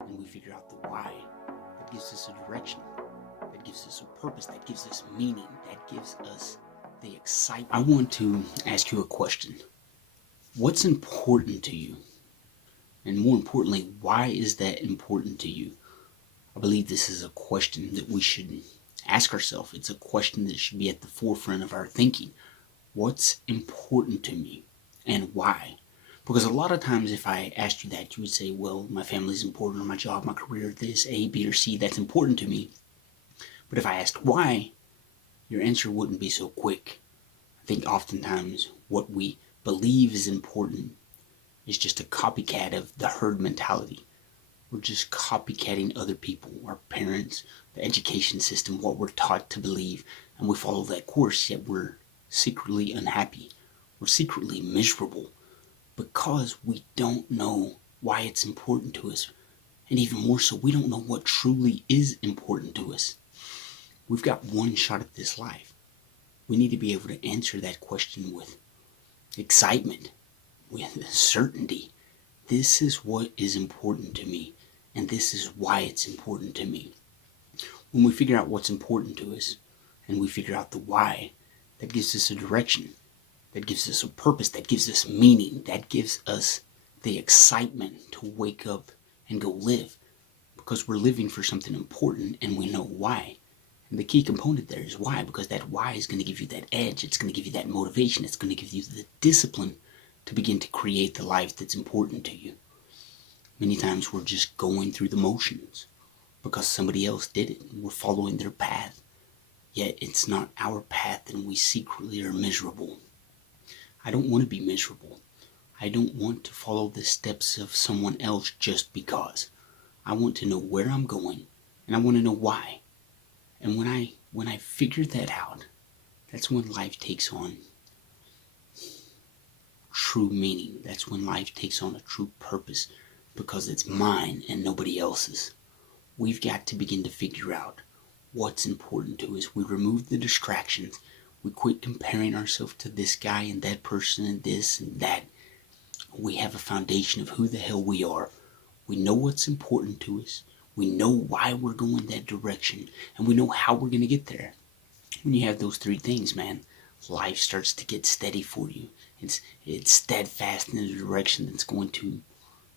and we figure out the why, that gives us a direction, that gives us a purpose, that gives us meaning, that gives us the excitement. I want to ask you a question. What's important to you? And more importantly, why is that important to you? I believe this is a question that we should ask ourselves. It's a question that should be at the forefront of our thinking. What's important to me and why? Because a lot of times if I asked you that, you would say, well, my family's important, or my job, my career, this, A, B, or C, that's important to me. But if I asked why, your answer wouldn't be so quick. I think oftentimes what we believe is important is just a copycat of the herd mentality. We're just copycatting other people, our parents, the education system, what we're taught to believe, and we follow that course, yet we're secretly unhappy. We're secretly miserable because we don't know why it's important to us. And even more so, we don't know what truly is important to us. We've got one shot at this life. We need to be able to answer that question with excitement, with certainty. This is what is important to me, and this is why it's important to me. When we figure out what's important to us, and we figure out the why, that gives us a direction, that gives us a purpose, that gives us meaning, that gives us the excitement to wake up and go live, because we're living for something important and we know why. And the key component there is why, because that why is going to give you that edge, it's going to give you that motivation, it's going to give you the discipline to begin to create the life that's important to you. Many times we're just going through the motions because somebody else did it and we're following their path. Yet it's not our path and we secretly are miserable. I don't want to be miserable. I don't want to follow the steps of someone else just because. I want to know where I'm going and I want to know why. And when I figure that out, that's when life takes on true meaning. That's when life takes on a true purpose, because it's mine and nobody else's. We've got to begin to figure out what's important to us. We remove the distractions. We quit comparing ourselves to this guy and that person and this and that. We have a foundation of who the hell we are. We know what's important to us. We know why we're going that direction, and we know how we're going to get there. When you have those three things, man, life starts to get steady for you. It's steadfast in the direction that's going to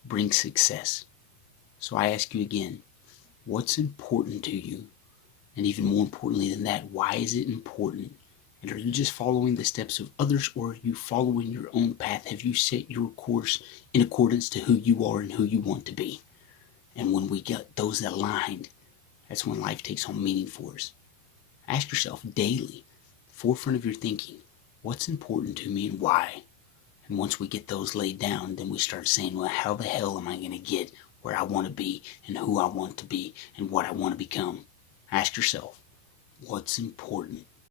bring success. So I ask you again, what's important to you? And even more importantly than that, why is it important? And are you just following the steps of others, or are you following your own path? Have you set your course in accordance to who you are and who you want to be? And when we get those aligned, that's when life takes on meaning for us. Ask yourself daily, forefront of your thinking, what's important to me and why? And once we get those laid down, then we start saying, well, how the hell am I going to get where I want to be and who I want to be and what I want to become? Ask yourself, what's important